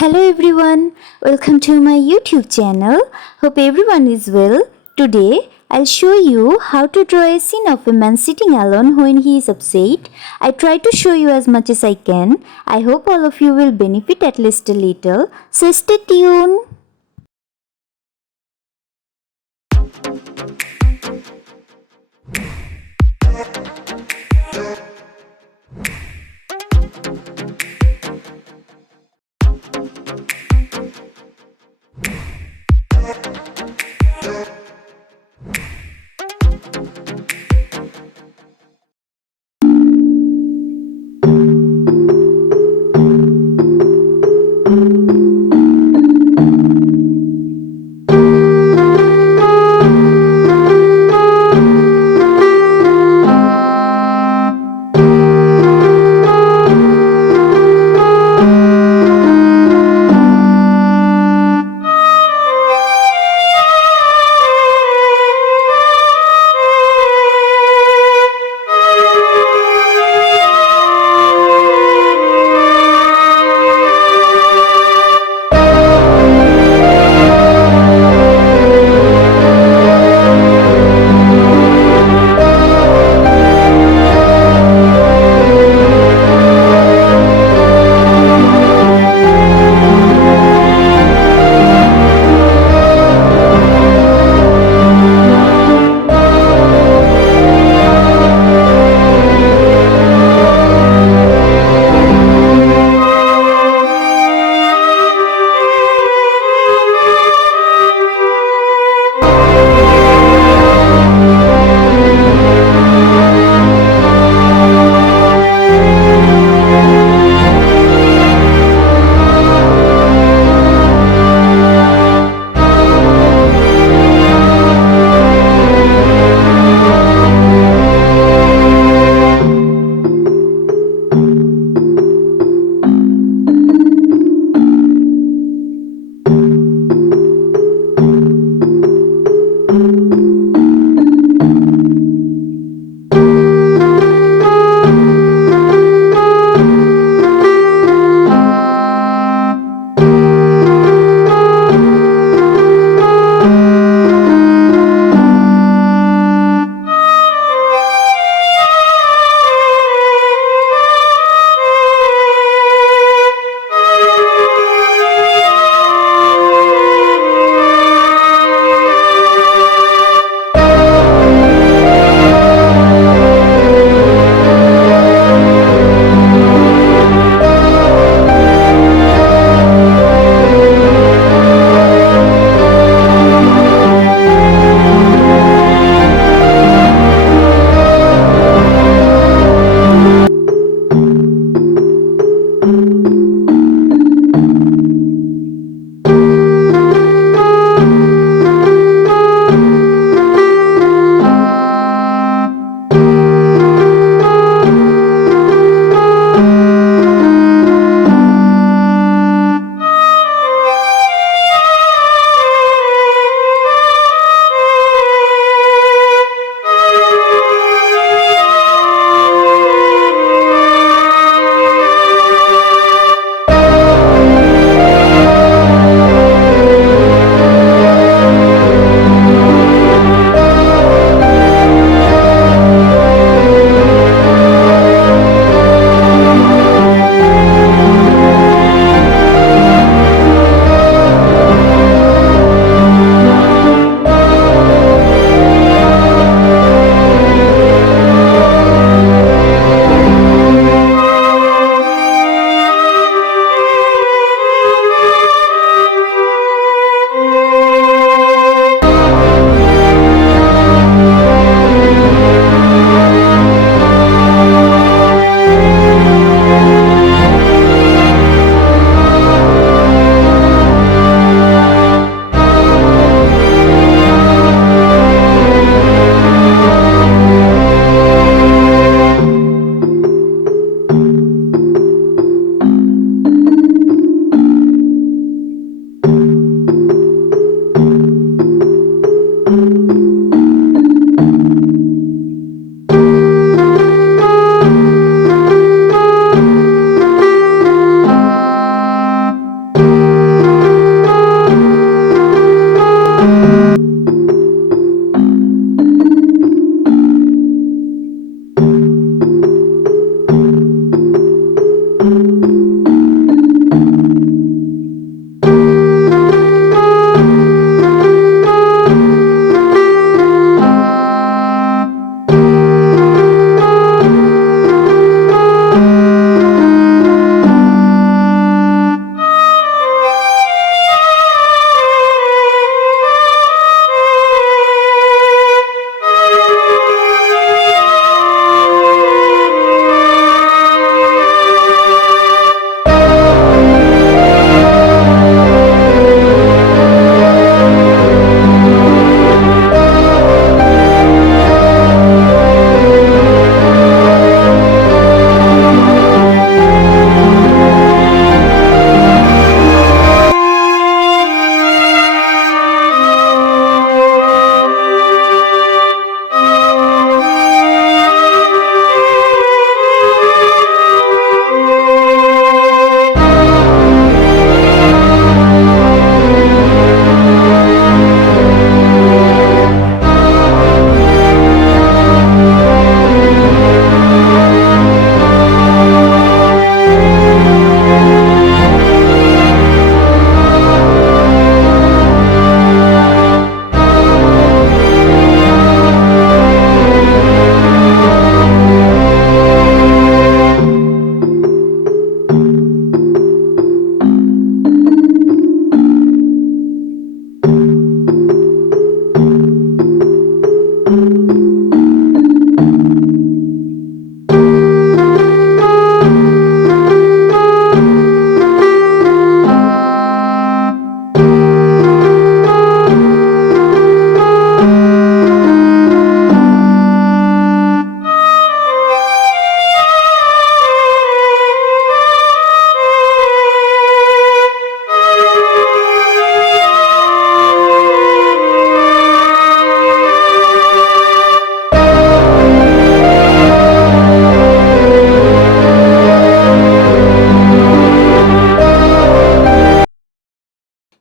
Hello everyone, welcome to my YouTube channel. Hope everyone is well. Today I'll show you how to draw a scene of a man sitting alone when he is upset. I try to show you as much as I can. I hope all of you will benefit at least a little. So stay tuned.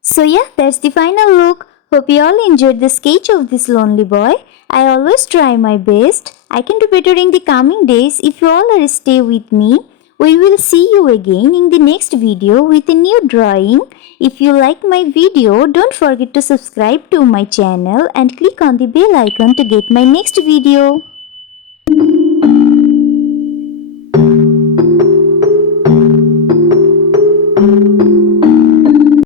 So yeah, that's the final look. Hope you all enjoyed the sketch of this lonely boy. I always try my best. I can do better in the coming days if you all are stay with me. We will see you again in the next video with a new drawing. If you like my video, don't forget to subscribe to my channel and click on the bell icon to get my next video.